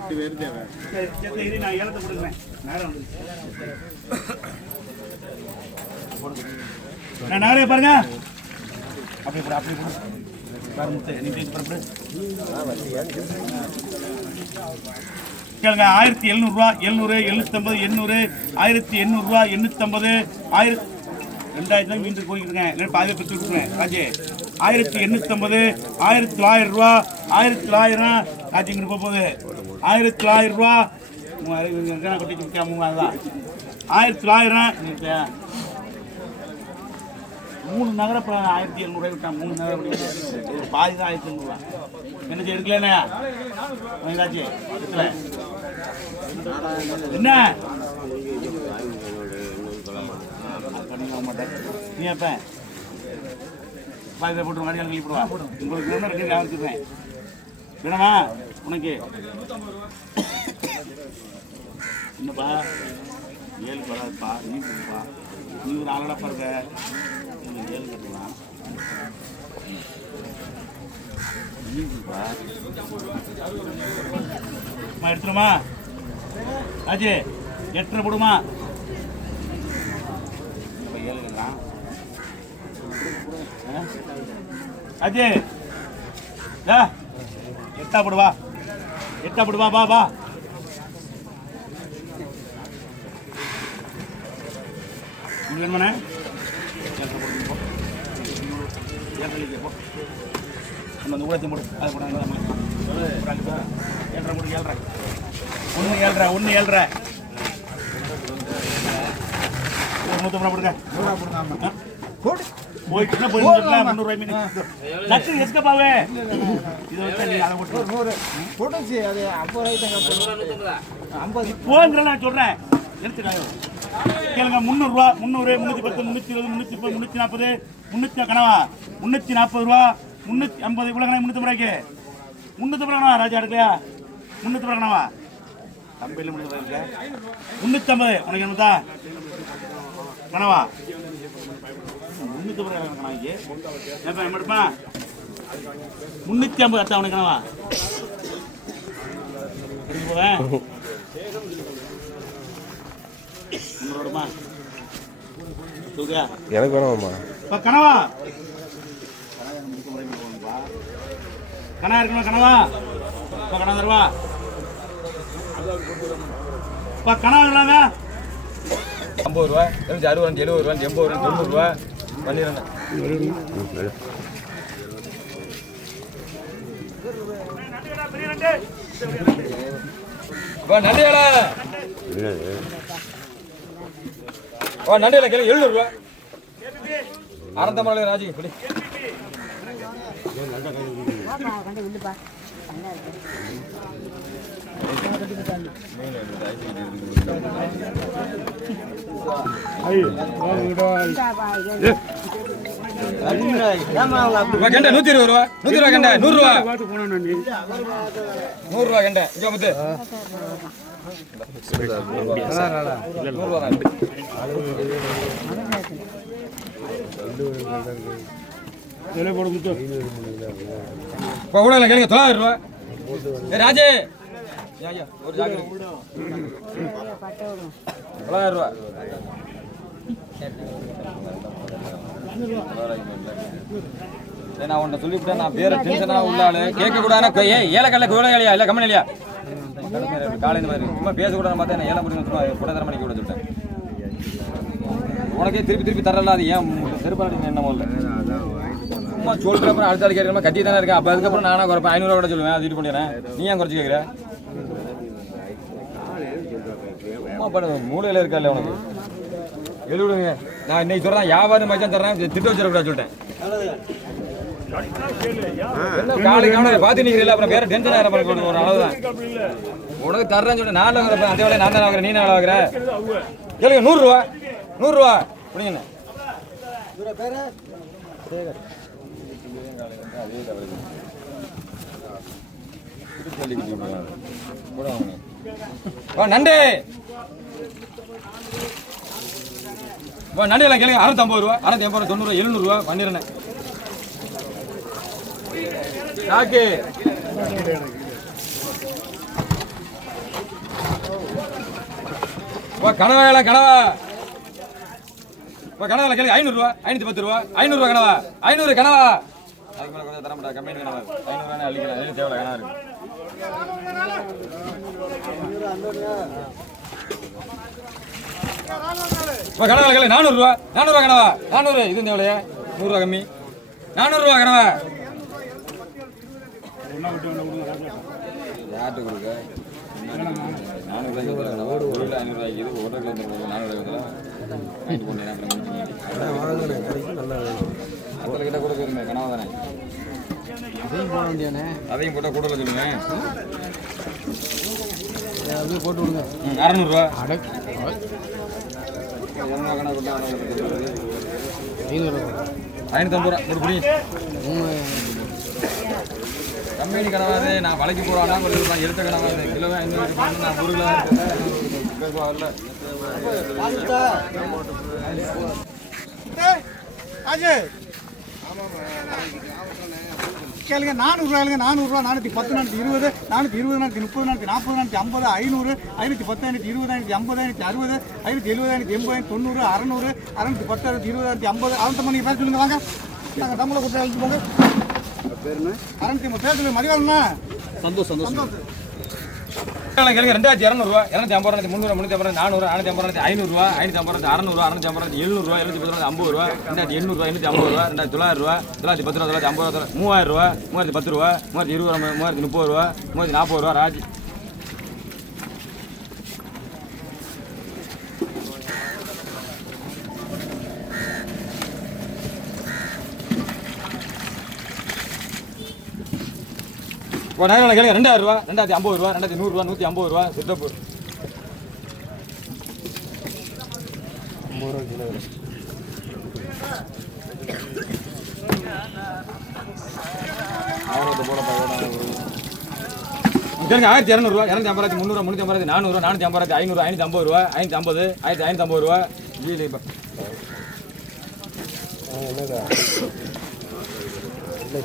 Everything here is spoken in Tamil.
8 பேர் தேவை. சரி நான் ஏலத்தை கொடுக்குறேன். நேரம் நான் நகரே பாருங்க. அப்படி போடு அப்படி போடு. பாருங்க நீ பேசி பாரு. கேளுங்க 1700 ரூபா 700 750 800 1800 ரூபா 850 1000 2000 மீண்டும் போய்க்கிட்டுருக்கேன். இல்லை பாதியை பிரித்து விட்டுருவேன் ராஜே. 1850 1900 ரூபா 1900 ராஜி இங்கே போகுது. 1900 ரூபா கொட்டி விற்கா 3000 தான். 1900 3 நகரம் இப்போ 1700 விட்டா 3 நகரம் பாதி தான் 1700 ரூபா. என்ன செய்ய எடுக்கலண்ணே ராஜி எடுக்கல என்ன மாட்டேன் நீ எப்ப பாதியில் போட்டு வண்டியால் வெளியே போடுவா. உங்களுக்கு வேணும் 2 வச்சுருவேன் வேணாமா உனக்கு என்னப்பா 7 வராதுப்பா. நீ கொடுப்பா நீ ஒரு ஆளடப்பா இருக்க 7 கட்டலாம் நீ கொடுப்பா எடுத்துருமா ராஜே 8 போடுமா 7 கட்டலாம் ராஜே 8 போடுவா 8 போடுவா பா பா வேணுமாண்ணே நம்ம அந்த ஊழத்தையும் போடு அதை போட 7 போடு 7 1 7 150 போடுங்க போயிட்டு போயிட்டு 300 மீன் லட்சம் எஸ்கப்பாவே இது வச்சா நீ அதை போட்டு போட்டோசி அது 50 ரூபாய் 50 போங்கற நான் சொல்றேன் எடுத்துக்காயோ கேளுங்க 300 ரூபா 300 310 320 330 340 கனவா 340 ரூபா 350 இவ்வளவு கணக்கு 350 ரூபாய்க்கு 350 கனவா ராஜா எடுக்கலையா 350 கனவா கம்பெனில 350 உனக்கு என்னதா கனவா 350 கணக்கு ஏப்பா எம்மடுப்பா 350 அத்தா உனக்கு கனவா எடுத்து போவேன் எனக்கு வேணாமா கனவா கனா இருக்கணும் கனவா கனா தருவா கனா இல்லாம 50 ரூபா 60 ரூபா 70 ரூபா 80 ரூபா 90 ரூபா பண்ணிடுறேன். நண்டியாடா நண்டியில கேளு 700 ரூபா ஆரந்தமலை ராஜி இப்படி கண்ட 120 ரூபா 100 ரூபா கண்ட 100 ரூபா 100 ரூபா கண்ட இங்க முத்து 100 ரூபா கேளுங்க 900 ரூபா ராஜே ஒரு ஜாக்கிரதை 900 ரூபா நான் உன்னை சொல்லிவிட்டேன். நான் வேற டென்ஷனாக உள்ள ஆளு கேட்கக்கூடாது. ஏலக்கல்ல கூட இல்லையா இல்லை கம்மன் இல்லையா காலையில் மாதிரி சும்மா பேசக்கூடாது பார்த்தா நான் ஏழை முடியும் சும்மா கூட தர மணிக்கு கூட சொல்லிட்டேன். உனக்கே திருப்பி தரல அது ஏன் செருப்பாடி என்ன இல்லை சும்மா சொல்லிட்டு அப்புறம் அடுத்த ஆள் கேட்குற கத்தி தானே இருக்கேன். அப்போ அதுக்கப்புறம் நானாக குறைப்பேன் 500 கூட சொல்லுவேன். அது இது பண்ணிடுறேன். நீ ஏன் குறைச்சி கேட்குற சும்மா பண்ண மூலையில் இருக்கா இல்லை உனக்கு எழுவிடுங்க. நான் இன்னைக்கு சொல்கிறேன் வியாபாரம் மச்சான் தர்றேன் திட்டு வச்சிடக்கூடாது சொல்லிட்டேன். என்ன காலைக்கு பார்த்து நிற்கிறீங்களா அப்புறம் வேற டென்ஷன் ஆகிற மாதிரி ஒரு அளவுதான் உனக்கு தர்றேன்னு சொல்லிட்டு நான் வாங்குறேன். அதே வேலையை நான் தான் வாங்குறேன். நீ நான் வாங்குற கேளுங்க 100 ரூபா 100 ரூபா புரியுங்கண்ணே. நண்டே நண்டியெல்லாம் கேளுங்க 650 ரூபா 650 ரூபா 90 700 ரூபா பண்ணிடுறேன். சாக்கு இப்போ கனவா கனவா இப்போ கனவா கேளுங்க 500 ரூபா 510 ரூபா 500 ரூபா கனவா 500 கனவா அதுக்கு மேலே கொஞ்சம் தர மாட்டா கம்பெனி கனவா 500 ரூபா அள்ளிக்கலாம் எதுவும் தேவை கனவா இருக்கு இப்போ கனவா கேளு 400 ரூபா கனவா 400 இது தேவையா 100 ரூபா கம்மி 400 ரூபா கனவா யார்கிட்ட கொடுக்க 400 ரூபாய்க்கு ஒரு கிலோ 500 ரூபாய்க்கு இது 1 கிலோ 400 ரூபாய்க்கு அத்தனை கிட்ட கூட போயிருந்தேன் கனவா தானே அதையும் போட்டால் கூட சொல்லுங்க போட்டு விடுங்க 600 ரூபா 550 ரூபா ஒரு புடி கம்பெனி கனவாது நான் வளைக்கு போறானா நான் எடுத்த கனவாது கிலோ 500 ரூபாய் நான் 1 கிலோ வரல கேளுங்க 400 ரூபாய்ங்க 400 ரூபா 410 420 420 430 440 450 500 510 520 550 560 570 80 90 600 610 20 50 மணி பேர் சொல்லுங்க வாங்க நாங்கள் தமிழை கொடுத்து எழுதி போங்க பேருன்னு 650 பேர் சொல்லுங்க மதிவாளண்ணா சந்தோஷம் கேளுங்க 2200 ரூபா 250 300 350 400 450 500 ரூபா 550 600 650 700 ரூபா 710 50 ரூபா 2800 ரூபா 850 ரூபா 2900 ரூபா 910 ரூபா 950 ரூபா 3000 ரூபா 3010 ரூபா 3020 ரூபா 3030 ரூபா 3040 ரூபா ராஜ் இப்போ நான் கேளுங்க 2000 ரூபா 2050 ரூபா 2100 ரூபா 150 ரூபா சித்தப்பூர் 50 ரூபா கிலோ ஆயிரத்து போட கேளுங்க 1200 ரூபா 250 300 350 400 450 500 550 ரூபா 550 1550 ரூபா ஜீலி என்னடா இல்லை